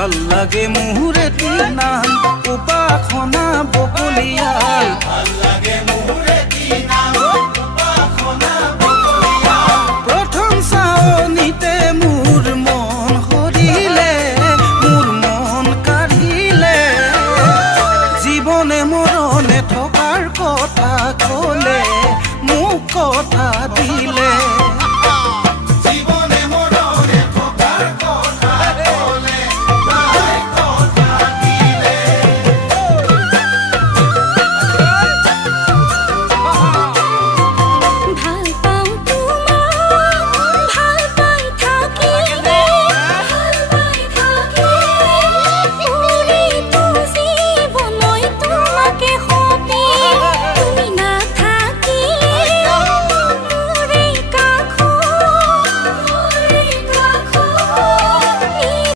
ভাল লাগে মোৰে নাম উপাসনা বকলিয়াল ভাল লাগে মোৰে নাম উপাসনা বকলিয়াল প্ৰথম চাৱনিতে মোৰ মন হৰিলে মোৰ মন কাঢ়িলে জীৱনে মৰণে থকাৰ কথা ক'লে মোক কথা দি